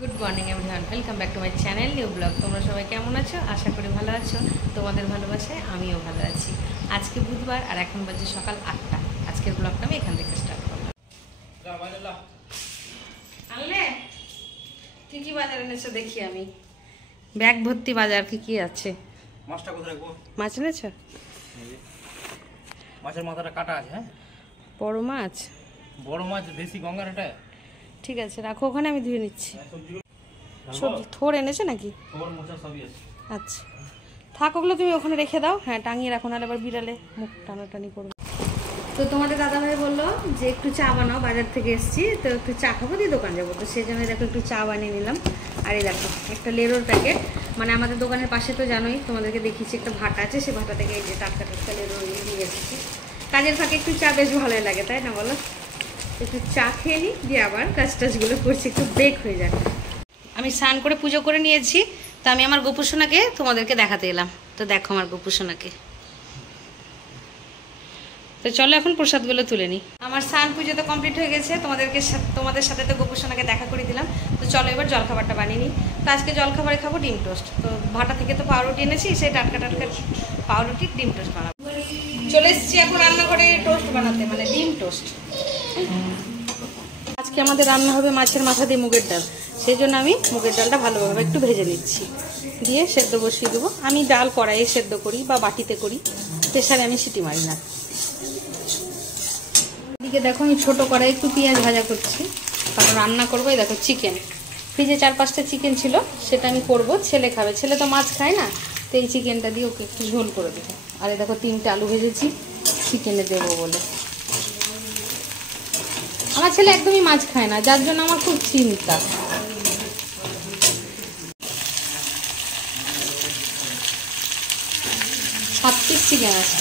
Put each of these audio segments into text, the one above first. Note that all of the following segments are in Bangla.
Good morning everyone, welcome back to my channel new blog. তোমরা সবাই কেমন আছো? আশা করি ভালো আছো। তোমাদের ভালোবাসায় আমিও ভালো আছি। আজকে বুধবার আর এখন বাজে সকাল 8টা। আজকের ব্লগটা আমি এখান থেকে স্টার্ট করলাম। আনলে কি কি বাজার এনেছো দেখি আমি। ব্যাগ ভর্তি বাজার, কি কি আছে? মাছটা কোথায় রাখবো? মাছ এনেছো? মাছের মাথাটা কাটা আছে। হ্যাঁ, বড় মাছ। বড় মাছ বেশি গঙ্গার এটা। ঠিক আছে, রাখো ওখানে, আমি ধুয়ে নিচ্ছি। সবজি থোড় এনেছো নাকি? আচ্ছা থাক, ওগুলো তুমি ওখানে রেখে দাও। হ্যাঁ, টাঙিয়ে রাখো, নাহলে আবার বিড়ালে মুখ টানাটানি করবে। তো তোমাদের দাদাভাই বললো যে একটু চা বানাও, বাজার থেকে এসেছি তো একটু চা খাবো, দিয়ে দোকান যাবো। তো সেই জন্য দেখো একটু চা বানিয়ে নিলাম। আর এই দেখো একটা লেরোর প্যাকেট, মানে আমাদের দোকানের পাশে তো জানোই, তোমাদেরকে দেখিয়েছি একটা ভাটা আছে, সে ভাটা থেকে এই যে টাটকা টাটকা লেরো নিয়ে এসেছি। কাজের ফাঁকে একটু চা বেশ ভালোই লাগে, তাই না বলো? একটু চা খেয়ে নিই, দিয়ে আবার কাজ টাজগুলো করছি, একটু ব্রেক হয়ে যায়। আমি স্নান করে পুজো করে নিয়েছি, তো আমি আমার গোপুসোনাকে তোমাদেরকে দেখাতে এলাম। তো দেখো আমার গোপুসোনাকে। তো চলো এখন প্রসাদগুলো তুলে নিই। আমার স্নান পুজো তো কমপ্লিট হয়ে গেছে, তোমাদের সাথে তো গোপুসোনাকে দেখা করে দিলাম। তো চলো এবার জলখাবারটা বানিয়ে নিই। তো আজকে জলখাবারে খাবো ডিম টোস্ট। তো ভাটা থেকে তো পাউরুটি এনেছি, সেই টাটকা টাটকা পাউরুটি ডিম টোস্ট বানাবো। চলে এসেছি এখন রান্নাঘরে টোস্ট বানাতে, মানে ডিম টোস্ট। আজকে আমাদের রান্না হবে মাছের মাথা দিয়ে মুগের ডাল। সেই জন্য আমি মুগের ডালটা ভালোভাবে একটু ভেজে নিচ্ছি, দিয়ে সেদ্ধ বসিয়ে দেবো। আমি ডাল কড়াইয়ে সেদ্ধ করি বা বাটিতে করি, প্রেসারে আমি সিটি মারি না। এদিকে দেখো আমি ছোটো কড়াই একটু পেঁয়াজ ভাজা করছি, কারণ রান্না করবো। এই দেখো চিকেন, ফ্রিজে 4-5টা চিকেন ছিল, সেটা আমি করবো। ছেলে খাবে, ছেলে তো মাছ খায় না, তো এই চিকেনটা দিয়ে ওকে একটু ঝোল করে দেবো। আর এই দেখো 3টে আলু ভেজেছি চিকেনে দেবো বলে। আমার ছেলে একদমই মাছ খায় না, যার জন্য আমার খুব চিন্তা। সাত পিস চিকেন আছে।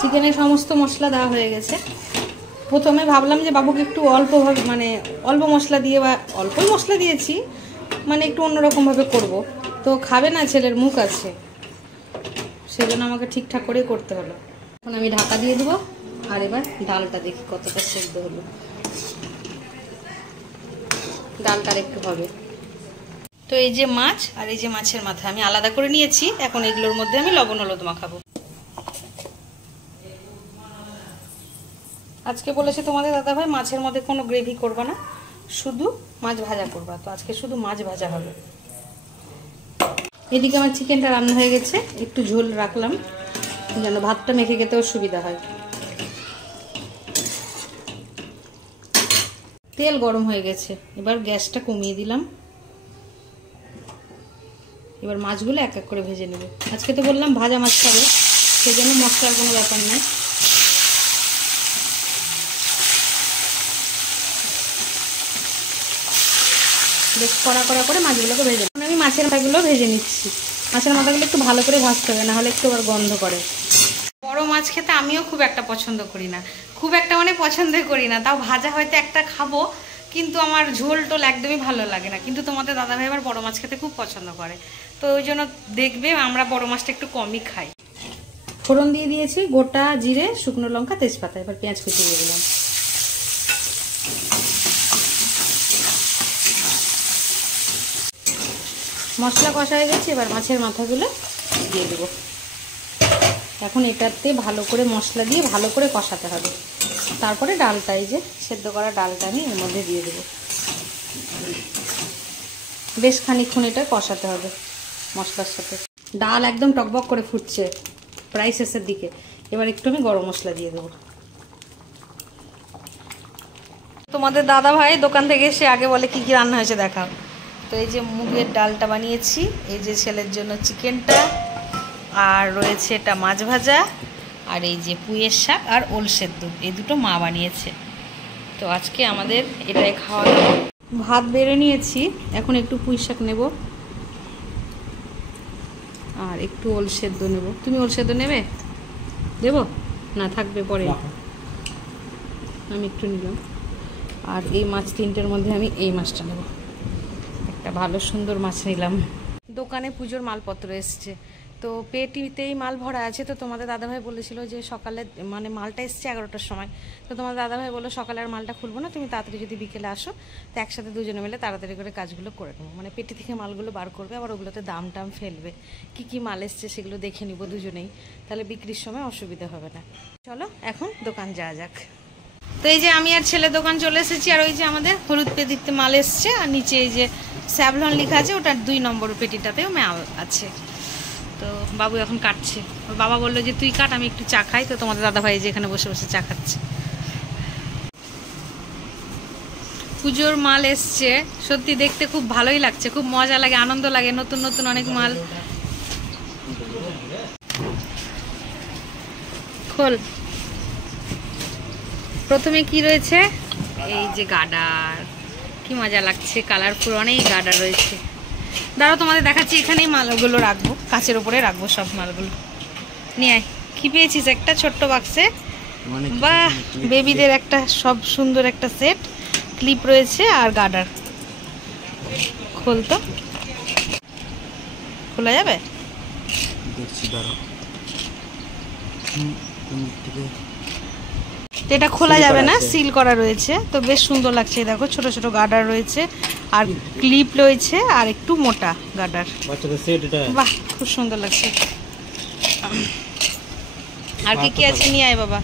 চিকেনের সমস্ত মশলা দেওয়া হয়ে গেছে। প্রথমে ভাবলাম যে বাবুকে একটু অল্পভাবে, মানে অল্প মশলা দিয়ে, বা অল্পই মশলা দিয়েছি, মানে একটু অন্যরকমভাবে করব। তো খাবে না, ছেলের মুখ আছে, সেজন্য আমাকে ঠিকঠাক করেই করতে হলো। এখন আমি ঢাকা দিয়ে দেবো। আর এবার ডালটা দেখি কতটা সেদ্ধ হলো। ডালটা একটু হবে। তো এই যে মাছ আর এই যে মাছের মাথা আমি আলাদা করে নিয়েছি। এখন এগুলোর মধ্যে আমি লবণ হলুদ মাখাবো। আজকে বলেছে তোমাদের দাদাভাই মাছের মধ্যে কোনো গ্রেভি করবা না, শুধু মাছ ভাজা করবা। তো আজকে শুধু মাছ ভাজা হবে। এদিকে আমার চিকেনটা রান্না হয়ে গেছে, একটু ঝোল রাখলাম যেন ভাতটা মেখে খেতেও সুবিধা হয়। তেল গরম হয়ে গেছে, এবার গ্যাসটা কমিয়ে দিলাম। এবার মাছগুলো এক এক করে ভেজে নেব। আজকে তো বললাম ভাজা মাছ খাবে, সেজন্য মশলার কোনো ব্যাপার নেই। বেশ কড়া কড়া করে মাছগুলোকে ভেজে, আমি মাছের মাথাগুলো ভেজে নিচ্ছি। মাছের মাথাগুলো একটু ভালো করে ভাজতে হবে, নাহলে একটু আবার গন্ধ করে। বড় মাছ খেতে আমিও খুব একটা পছন্দ করি না, খুব একটা মানে পছন্দই করি না। তাও ভাজা হয়তো একটা খাবো, কিন্তু আমার ঝোল টোল একদমই ভালো লাগে না। কিন্তু তোমাদের দাদাভাই আবার বড় মাছ খেতে খুব পছন্দ করে, তো ওই জন্য দেখবে আমরা বড় মাছটা একটু কমই খাই। ফোড়ন দিয়ে দিয়েছি গোটা জিরে, শুকনো লঙ্কা, তেজপাতা। এবার পেঁয়াজ কুচি দিয়ে দিলাম। মশলা কষা হয়ে গেছে, এবার মাছের মাথাগুলো দিয়ে দেবো। এখন এটাতে ভালো করে মশলা দিয়ে ভালো করে কষাতে হবে। তারপরে ডালটা, এই যে সেদ্ধ করা ডালটা আমি এর মধ্যে দিয়ে দেবো। বেশ খানিকক্ষণ এটা কষাতে হবে মশলার সাথে। ডাল একদম টকবক করে ফুটছে, প্রায় শেষের দিকে। এবার একটু আমি গরম মশলা দিয়ে দেবো। তোমাদের দাদা ভাই দোকান থেকে এসে আগে বলে কি কি রান্না হয়েছে দেখাও। তো এই যে মুগের ডালটা বানিয়েছি, এই যে ছেলের জন্য চিকেনটা, আর রয়েছে এটা মাছ ভাজা, আর এই যে পুঁইয়ের শাক আর ওল সেদ্ধ, এই দুটো মা বানিয়েছে। তো আজকে আমাদের এটাই খাওয়া দাওয়া। ভাত বেড়ে নিয়েছি, এখন একটু পুঁই শাক নেব আর একটু ওল সেদ্ধ নেব। তুমি ওল সেদ্ধ নেবে? দেবো না, থাকবে পরে। আমি একটু নিলাম। আর এই মাছ 3টের মধ্যে আমি এই মাছটা নেব। একটা ভালো সুন্দর মাছ নিলাম। দোকানে পুজোর মালপত্র এসছে, তো পেটিতেই মাল ভরা আছে। তো তোমাদের দাদাভাই বলেছিল যে সকালে মানে মালটা এসছে 11টার সময়। তো তোমার দাদাভাই বললো সকালে আর মালটা খুলবো না, তুমি তাড়াতাড়ি যদি বিকেলে আসো তো একসাথে দুজনে মিলে তাড়াতাড়ি করে কাজগুলো করে নেবো। মানে পেটি থেকে মালগুলো বার করবে, আবার ওগুলোতে দাম টাম ফেলবে, কি কি মাল এসছে সেগুলো দেখে নিব দুজনেই, তাহলে বিক্রির সময় অসুবিধা হবে না। চলো এখন দোকান যাওয়া যাক। তো এই যে আমি আর ছেলে দোকান চলে এসেছি, আর ওই যে আমাদের হলুদ পেটিতে মাল এসছে, আর নিচে এই যে স্যাভলন লেখা আছে ওটার 2 নম্বর পেটিটাতেও মাল আছে। তো বাবু এখন কাটছে, ওর বাবা বললো যে তুই কাট, আমি একটু চা খাই। তো তোমাদের দাদাভাই যে এখানে বসে বসে চা খাচ্ছে। পুজোর মাল এসছে, সত্যি দেখতে খুব ভালোই লাগছে, খুব মজা লাগে, আনন্দ লাগে, নতুন নতুন অনেক মাল। খোল। প্রথমে কি রয়েছে, এই যে গার্ডার, কি মজা লাগছে, কালারফুল অনেক গার্ডার রয়েছে। দাঁড়াও তোমাদের দেখাচ্ছি, এখানেই মালগুলো রাখবো, কাচের ওপরে রাখবো সব মালগুলো। নিয়ে আয়, কি পেয়েছিস একটা ছোট্ট বাক্সে, বাহ, বেবিদের একটা সব সুন্দর একটা সেট, ক্লিপ রয়েছে আর গার্ডার। খোল তো, খোলা যাবে? এটা খোলা যাবে না, সিল করা রয়েছে। তো বেশ সুন্দর লাগছে, দেখো ছোট ছোট গার্ডার রয়েছে আর ক্লিপ রয়েছে আর একটু মোটা গার্ডার। বাহ, খুব সুন্দর লাগছে। আর কি কি আছে নিয়ে আয় বাবা।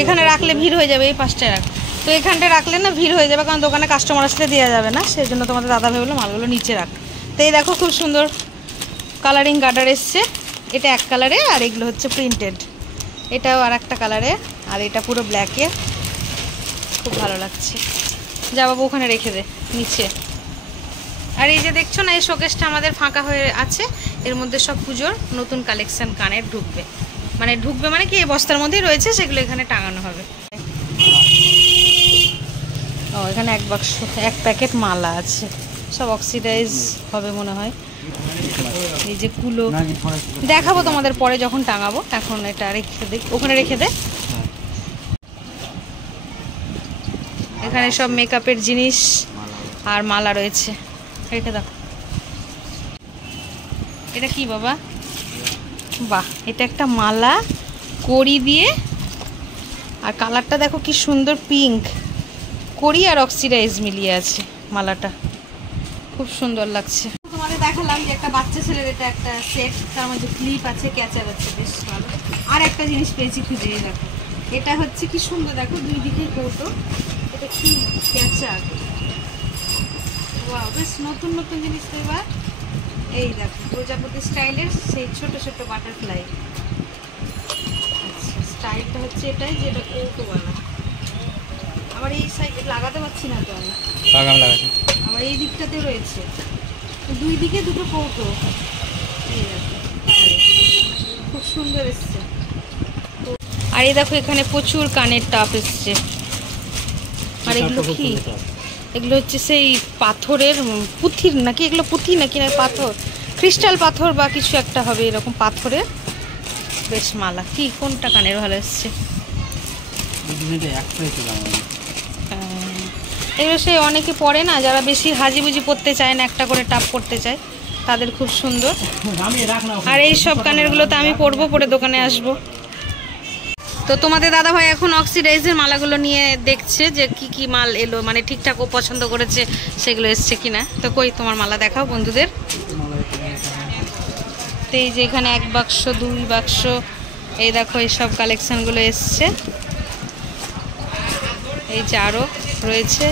এখানে রাখলে ভিড় হয়ে যাবে, এই পাশটায় রাখ। তো এখানটা রাখলে না ভিড় হয়ে যাবে, কারণ দোকানে কাস্টমার আসলে দেওয়া যাবে না, সেই জন্য তোমাদের দাদা ভাই বললো মালগুলো নিচে রাখ। তো এই দেখো খুব সুন্দর কালারিং গার্ডার এসছে, এটা এক কালারে, আর এগুলো হচ্ছে প্রিন্টেড, এটাও আর একটা কালারে, আর এটা পুরো ব্ল্যাকে, খুব ভালো লাগছে। যা বাবু ওখানে রেখে দে নিচে। আর এই যে দেখছো না, এই শোকেসটা আমাদের ফাঁকা হয়ে আছে, এর মধ্যে সব পুজোর নতুন কালেকশন কানের ঢুকবে, মানে ঢুকবে মানে কি এই বস্তার মধ্যেই রয়েছে, সেগুলো এখানে টাঙানো হবে। ও এখানে এক বাক্স, এক প্যাকেট মালা আছে, সব অক্সিডাইজ হবে মনে হয়। এই যে কুলো দেখাবো তোমাদের পরে যখন টাঙাবো, এখন এটা রেখে দে, ওখানে রেখে দে। এখানে সব মেকআপের জিনিস আর মালা রয়েছে, রেখে দাও। এটা কি বাবা? বাহ, এটা একটা মালা কড়ি দিয়ে, আর কালারটা দেখো কি সুন্দর পিঙ্ক, কড়ি আর অক্সিডাইজ মিলিয়ে আছে মালাটা, খুব সুন্দর লাগছে। তোমাদের দেখালাম যে একটা বাচ্চা ছেলের এটা একটা সেট, তার মধ্যে ক্লিপ আছে, ক্যাচার আছে, বেশ ভালো। আর একটা জিনিস পেয়েছি খুঁজে, দেখো এটা হচ্ছে কি সুন্দর, দেখো দুই দিকে কৌটো, এটা কি ক্যাচার, ওয়াও, বেশ নতুন নতুন জিনিস তো এবার। এই দেখো প্রজাপতি স্টাইলের সেই ছোট ছোট বাটারফ্লাই, আচ্ছা স্টাইলটা হচ্ছে এটাই, যেটা কৌটোওয়ালা। আবার এই সাইডে লাগাতে পারছি না তো আমি, আবার এই দিকটাতে রয়েছে, দুই দিকে দুটো কৌটো, এই দেখো খুব সুন্দর এসছে। আর এই দেখো এখানে প্রচুর কানের টাপ এসছে। আর এগুলো কি? এগুলো হচ্ছে সেই পাথরের পুঁথির নাকি, এগুলো পুঁথি নাকি না পাথর, ক্রিস্টাল পাথর বা কিছু একটা হবে এরকম পাথরের, বেশ মালা। কি কোনটা কানের ভালো এসছে? এগুলো সে অনেকে পরে না, যারা বেশি হাজিবুজি পরতে চায় না, একটা করে টাপ পরতে চায়, তাদের খুব সুন্দর। আর এই সব কানেরগুলো তো আমি পরবো, পরে দোকানে আসবো। তো তোমাদের দাদাভাই এখন অক্সিডাইজের মালাগুলো নিয়ে দেখছে যে কি কি মাল এলো, মানে ঠিকঠাক ও পছন্দ করেছে সেগুলো এসছে কিনা। তো কই তোমার মালা দেখাও বন্ধুদের। তো এই যে এখানে 1 বাক্স 2 বাক্স, এই দেখো এই সব কালেকশানগুলো এসছে। এই যে আরও রয়েছে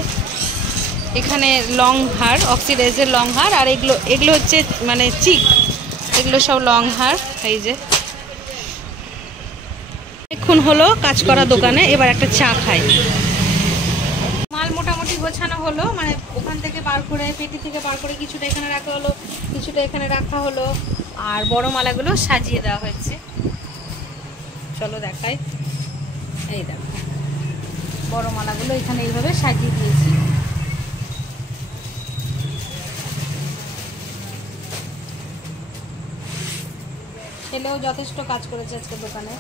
এখানে লং হার, অক্সিডাইজের লং হার, আর এগুলো হচ্ছে মানে চিক, এগুলো সব লং হার। এই যে এখন হলো কাজ করা দোকানে, এবার একটা চা খাই। মাল মোটামুটি গোছানো হলো, মানে ওখান থেকে বার করে, পেটি থেকে বার করে কিছুটা এখানে রাখা হলো, কিছুটা এখানে রাখা হলো, আর বড় মালাগুলো সাজিয়ে দেওয়া হয়েছে। চলো দেখাই, এই দেখো বড় মালাগুলো এখানে এইভাবে সাজিয়ে দিয়েছি। ছেলেও যথেষ্ট কাজ করেছে আজকে দোকানে।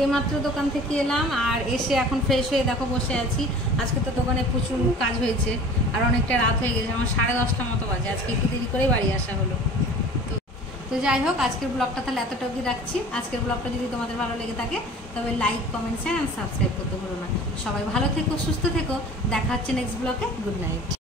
এইমাত্র দোকান থেকে এলাম, আর এসে এখন ফ্রেশ হয়ে দেখো বসে আছি। আজকে তো দোকানে প্রচুর কাজ হয়েছে, আর অনেকটা রাত হয়ে গেছে, আমার 10:30 মতো বাজে, আজকে একটু দেরি করেই বাড়ি আসা হলো। তো তো যাই হোক, আজকের ব্লগটা তাহলে এতটা অবধি রাখছি। আজকের ব্লগটা যদি তোমাদের ভালো লেগে থাকে তবে like, comment, share and subscribe করতে ভুলো না। সবাই ভালো থেকো, সুস্থ থেকো, দেখা হচ্ছে নেক্সট ব্লগে। Good night.